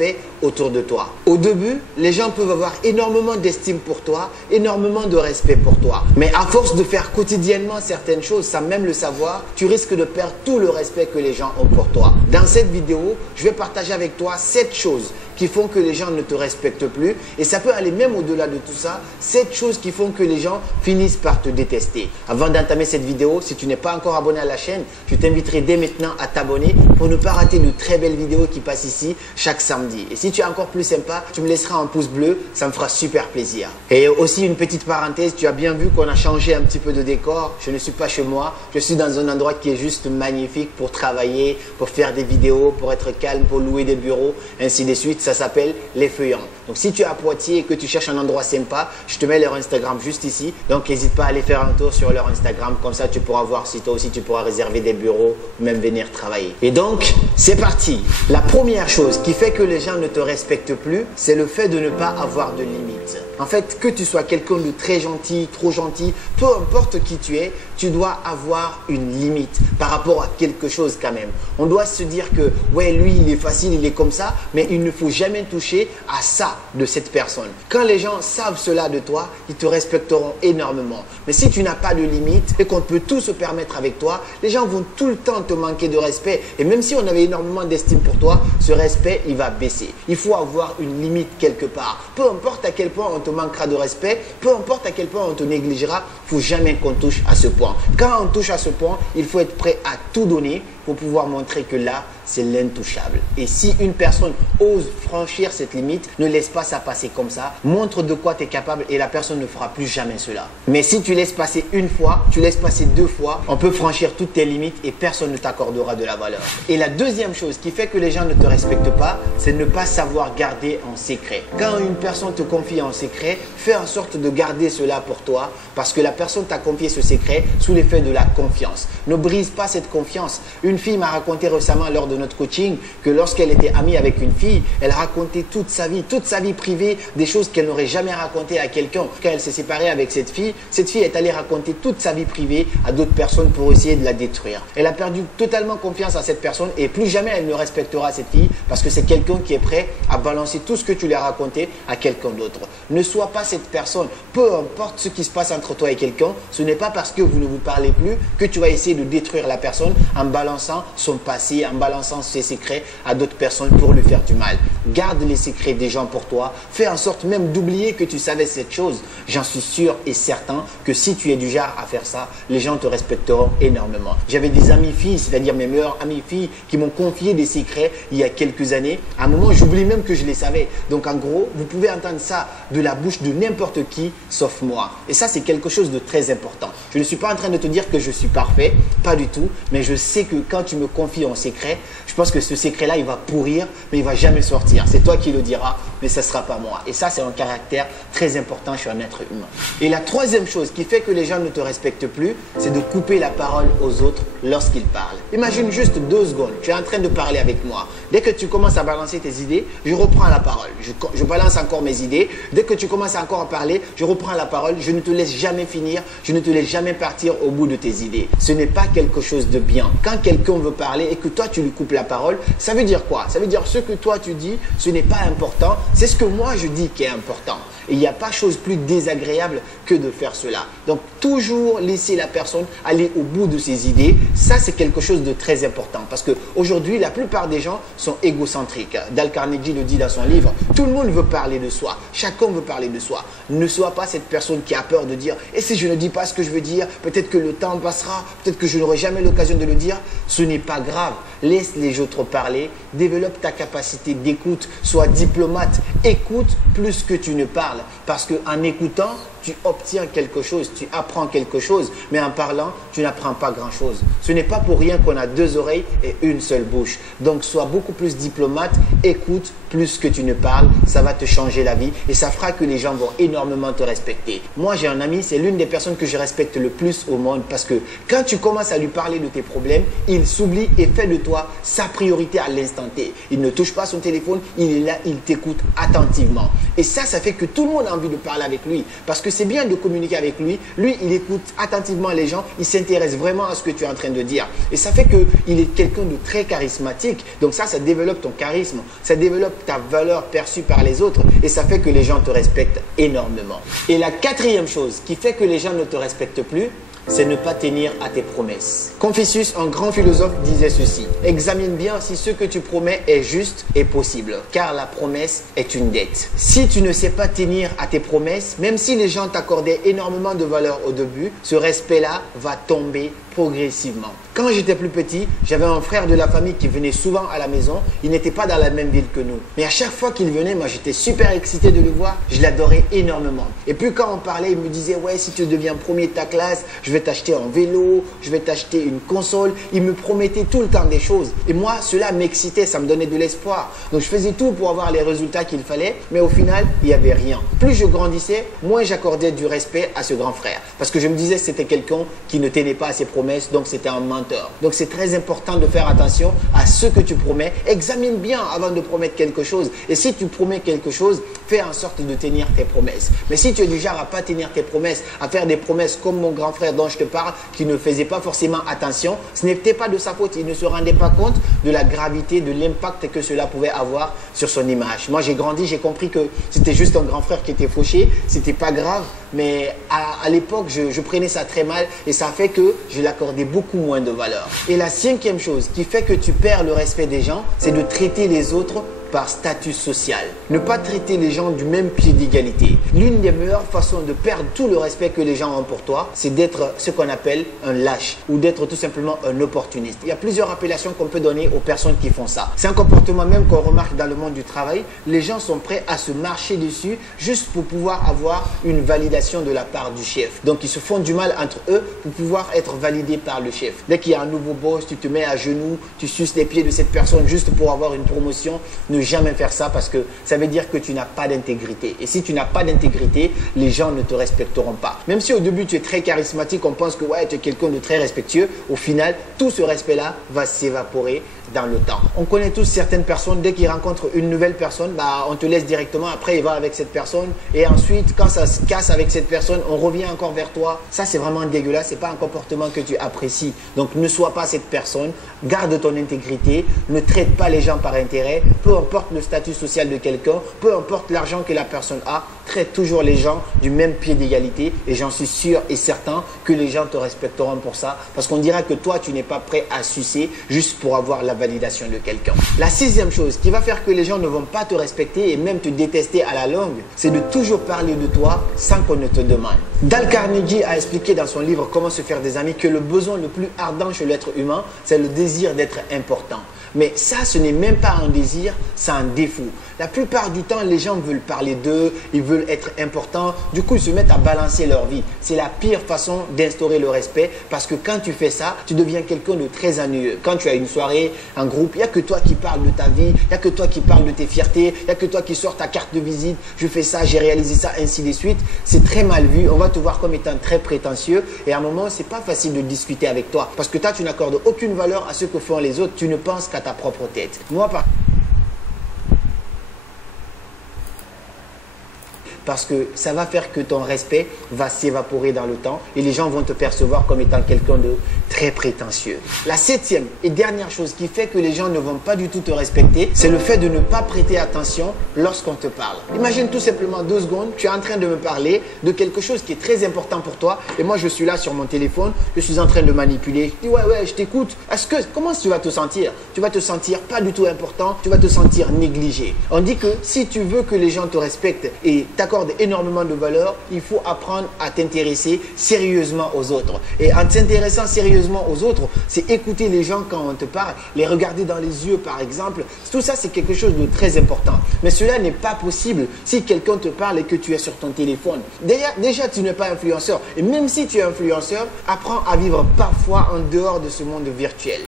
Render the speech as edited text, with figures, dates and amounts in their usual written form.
respect autour de toi. Au début, les gens peuvent avoir énormément d'estime pour toi, énormément de respect pour toi. Mais à force de faire quotidiennement certaines choses, sans même le savoir, tu risques de perdre tout le respect que les gens ont pour toi. Dans cette vidéo, je vais partager avec toi 7 choses qui font que les gens ne te respectent plus. Et ça peut aller même au-delà de tout ça. 7 choses qui font que les gens finissent par te détester. Avant d'entamer cette vidéo, si tu n'es pas encore abonné à la chaîne, je t'inviterai dès maintenant à t'abonner pour ne pas rater de très belles vidéos qui passent ici chaque samedi. Et si tu es encore plus sympa, tu me laisseras un pouce bleu, ça me fera super plaisir. Et aussi une petite parenthèse, tu as bien vu qu'on a changé un petit peu de décor. Je ne suis pas chez moi, je suis dans un endroit qui est juste magnifique pour travailler, pour faire des vidéos, pour être calme, pour louer des bureaux, ainsi de suite. Ça s'appelle Les Feuillants. Donc si tu es à Poitiers et que tu cherches un endroit sympa, je te mets leur Instagram juste ici. Donc n'hésite pas à aller faire un tour sur leur Instagram. Comme ça, tu pourras voir si toi aussi tu pourras réserver des bureaux ou même venir travailler. Et donc, c'est parti. La première chose qui fait que les gens ne te respectent plus, c'est le fait de ne pas avoir de limites. En fait, que tu sois quelqu'un de très gentil, trop gentil, peu importe qui tu es, tu dois avoir une limite par rapport à quelque chose quand même. On doit se dire que, ouais, lui, il est facile, il est comme ça, mais il ne faut jamais toucher à ça de cette personne. Quand les gens savent cela de toi, ils te respecteront énormément. Mais si tu n'as pas de limite et qu'on peut tout se permettre avec toi, les gens vont tout le temps te manquer de respect. Et même si on avait énormément d'estime pour toi, ce respect, il va baisser. Il faut avoir une limite quelque part. Peu importe à quel point on te manquera de respect, peu importe à quel point on te négligera, il ne faut jamais qu'on touche à ce point. Quand on touche à ce point, il faut être prêt à tout donner pour pouvoir montrer que là, c'est l'intouchable. Et si une personne ose franchir cette limite, ne laisse pas ça passer comme ça. Montre de quoi tu es capable et la personne ne fera plus jamais cela. Mais si tu laisses passer une fois, tu laisses passer 2 fois, on peut franchir toutes tes limites et personne ne t'accordera de la valeur. Et la deuxième chose qui fait que les gens ne te respectent pas, c'est ne pas savoir garder en secret. Quand une personne te confie en secret, fais en sorte de garder cela pour toi parce que la personne t'a confié ce secret sous l'effet de la confiance. Ne brise pas cette confiance. Une fille m'a raconté récemment lors de notre coaching que lorsqu'elle était amie avec une fille, elle racontait toute sa vie privée, des choses qu'elle n'aurait jamais racontées à quelqu'un. Quand elle s'est séparée avec cette fille est allée raconter toute sa vie privée à d'autres personnes pour essayer de la détruire. Elle a perdu totalement confiance à cette personne et plus jamais elle ne respectera cette fille parce que c'est quelqu'un qui est prêt à balancer tout ce que tu lui as raconté à quelqu'un d'autre. Ne sois pas cette personne. Peu importe ce qui se passe entre toi et quelqu'un, ce n'est pas parce que vous ne vous parlez plus que tu vas essayer de détruire la personne en balançant son passé, en balançant ses secrets à d'autres personnes pour lui faire du mal. Garde les secrets des gens pour toi. Fais en sorte même d'oublier que tu savais cette chose. J'en suis sûr et certain que si tu es du genre à faire ça, les gens te respecteront énormément. J'avais des amis filles, c'est-à-dire mes meilleures amies filles, qui m'ont confié des secrets il y a quelques années. À un moment, j'oublie même que je les savais. Donc en gros, vous pouvez entendre ça de la bouche de n'importe qui, sauf moi. Et ça, c'est quelque chose de très important. Je ne suis pas en train de te dire que je suis parfait, pas du tout, mais je sais que quand tu me confies un secret, je pense que ce secret-là, il va pourrir, mais il ne va jamais sortir. C'est toi qui le diras, mais ce ne sera pas moi. Et ça, c'est un caractère très important chez un être humain. Et la troisième chose qui fait que les gens ne te respectent plus, c'est de couper la parole aux autres lorsqu'ils parlent. Imagine juste 2 secondes, tu es en train de parler avec moi. Dès que tu commences à balancer tes idées, je reprends la parole. Je balance encore mes idées. Dès que tu commences encore à parler, je reprends la parole. Je ne te laisse jamais finir. Je ne te laisse jamais partir au bout de tes idées. Ce n'est pas quelque chose de bien. Quand quelqu'un veut parler et que toi, tu lui coupes la parole, ça veut dire quoi? Ça veut dire ce que toi, tu dis, ce n'est pas important. C'est ce que moi, je dis qui est important. Et il n'y a pas chose plus désagréable que de faire cela. Donc, toujours laisser la personne aller au bout de ses idées, ça, c'est quelque chose de très important. Parce qu'aujourd'hui, la plupart des gens sont égocentriques. Dale Carnegie le dit dans son livre, tout le monde veut parler de soi. Chacun veut parler de soi. Ne sois pas cette personne qui a peur de dire « Et si je ne dis pas ce que je veux dire, peut-être que le temps passera, peut-être que je n'aurai jamais l'occasion de le dire. » Ce n'est pas grave. Laisse les autres parler. Développe ta capacité d'écoute. Sois diplomate. Écoute plus que tu ne parles. Parce qu'en écoutant, tu obtiens quelque chose, tu apprends quelque chose, mais en parlant, tu n'apprends pas grand-chose. Ce n'est pas pour rien qu'on a 2 oreilles et une seule bouche. Donc, sois beaucoup plus diplomate, écoute plus que tu ne parles, ça va te changer la vie et ça fera que les gens vont énormément te respecter. Moi, j'ai un ami, c'est l'une des personnes que je respecte le plus au monde parce que quand tu commences à lui parler de tes problèmes, il s'oublie et fait de toi sa priorité à l'instant T. Il ne touche pas son téléphone, il est là, il t'écoute attentivement. Et ça fait que tout le monde a envie de parler avec lui parce que que c'est bien de communiquer avec lui. Lui, il écoute attentivement les gens, il s'intéresse vraiment à ce que tu es en train de dire. Et ça fait qu'il est quelqu'un de très charismatique. Donc ça développe ton charisme, ça développe ta valeur perçue par les autres et ça fait que les gens te respectent énormément. Et la quatrième chose qui fait que les gens ne te respectent plus, c'est ne pas tenir à tes promesses. Confucius, un grand philosophe, disait ceci: examine bien si ce que tu promets est juste et possible, car la promesse est une dette. Si tu ne sais pas tenir à tes promesses, même si les gens t'accordaient énormément de valeur au début, ce respect-là va tomber progressivement. Quand j'étais plus petit, j'avais un frère de la famille qui venait souvent à la maison. Il n'était pas dans la même ville que nous. Mais à chaque fois qu'il venait, moi j'étais super excité de le voir. Je l'adorais énormément. Et puis quand on parlait, il me disait: ouais, si tu deviens premier de ta classe, je vais t'acheter un vélo, je vais t'acheter une console. Il me promettait tout le temps des choses. Et moi, cela m'excitait, ça me donnait de l'espoir. Donc je faisais tout pour avoir les résultats qu'il fallait. Mais au final, il n'y avait rien. Plus je grandissais, moins j'accordais du respect à ce grand frère. Parce que je me disais que c'était quelqu'un qui ne tenait pas à ses promesses, donc c'était un menteur. Donc c'est très important de faire attention à ce que tu promets. Examine bien avant de promettre quelque chose. Et si tu promets quelque chose, fais en sorte de tenir tes promesses. Mais si tu es du genre à ne pas tenir tes promesses, à faire des promesses comme mon grand frère dont je te parle, qui ne faisait pas forcément attention, ce n'était pas de sa faute. Il ne se rendait pas compte de la gravité, de l'impact que cela pouvait avoir sur son image. Moi j'ai grandi, j'ai compris que c'était juste un grand frère qui était fauché, c'était pas grave. Mais à l'époque, je prenais ça très mal et ça fait que je l'accordais beaucoup moins de valeur. Et la cinquième chose qui fait que tu perds le respect des gens, c'est de traiter les autres par statut social. Ne pas traiter les gens du même pied d'égalité. L'une des meilleures façons de perdre tout le respect que les gens ont pour toi, c'est d'être ce qu'on appelle un lâche ou d'être tout simplement un opportuniste. Il y a plusieurs appellations qu'on peut donner aux personnes qui font ça. C'est un comportement même qu'on remarque dans le monde du travail. Les gens sont prêts à se marcher dessus juste pour pouvoir avoir une validation de la part du chef. Donc ils se font du mal entre eux pour pouvoir être validés par le chef. Dès qu'il y a un nouveau boss, tu te mets à genoux, tu suces les pieds de cette personne juste pour avoir une promotion. Ne jamais faire ça parce que ça veut dire que tu n'as pas d'intégrité. Et si tu n'as pas d'intégrité, les gens ne te respecteront pas. Même si au début tu es très charismatique, on pense que ouais, tu es quelqu'un de très respectueux, au final, tout ce respect-là va s'évaporer dans le temps. On connaît tous certaines personnes, dès qu'ils rencontrent une nouvelle personne, on te laisse directement, après ils vont avec cette personne et ensuite quand ça se casse avec cette personne, on revient encore vers toi. Ça c'est vraiment dégueulasse, c'est pas un comportement que tu apprécies. Donc ne sois pas cette personne, garde ton intégrité, ne traite pas les gens par intérêt, peu importe le statut social de quelqu'un, peu importe l'argent que la personne a, traite toujours les gens du même pied d'égalité et j'en suis sûr et certain que les gens te respecteront pour ça parce qu'on dira que toi tu n'es pas prêt à sucer juste pour avoir la validation de quelqu'un. La sixième chose qui va faire que les gens ne vont pas te respecter et même te détester à la longue, c'est de toujours parler de toi sans qu'on ne te demande. Dale Carnegie a expliqué dans son livre Comment se faire des amis que le besoin le plus ardent chez l'être humain, c'est le désir d'être important. Mais ça, ce n'est même pas un désir, c'est un défaut. La plupart du temps, les gens veulent parler d'eux, ils veulent être importants. Du coup, ils se mettent à balancer leur vie. C'est la pire façon d'instaurer le respect parce que quand tu fais ça, tu deviens quelqu'un de très ennuyeux. Quand tu as une soirée, un groupe, il n'y a que toi qui parles de ta vie, il n'y a que toi qui parles de tes fiertés, il n'y a que toi qui sors ta carte de visite. Je fais ça, j'ai réalisé ça, ainsi de suite. C'est très mal vu. On va te voir comme étant très prétentieux et à un moment, c'est pas facile de discuter avec toi parce que toi, tu n'accordes aucune valeur à ce que font les autres. Tu ne penses qu'à ta propre tête. Moi, parce que ça va faire que ton respect va s'évaporer dans le temps et les gens vont te percevoir comme étant quelqu'un de très prétentieux. La septième et dernière chose qui fait que les gens ne vont pas du tout te respecter, c'est le fait de ne pas prêter attention lorsqu'on te parle. Imagine tout simplement 2 secondes, tu es en train de me parler de quelque chose qui est très important pour toi et moi je suis là sur mon téléphone, je suis en train de manipuler. Je dis ouais, je t'écoute. Comment tu vas te sentir? Tu vas te sentir pas du tout important, tu vas te sentir négligé. On dit que si tu veux que les gens te respectent et t'accordent énormément de valeur, il faut apprendre à t'intéresser sérieusement aux autres. Et en t'intéressant sérieusement aux autres, c'est écouter les gens quand on te parle, les regarder dans les yeux par exemple. Tout ça, c'est quelque chose de très important. Mais cela n'est pas possible si quelqu'un te parle et que tu es sur ton téléphone. Déjà, tu n'es pas influenceur. Et même si tu es influenceur, apprends à vivre parfois en dehors de ce monde virtuel.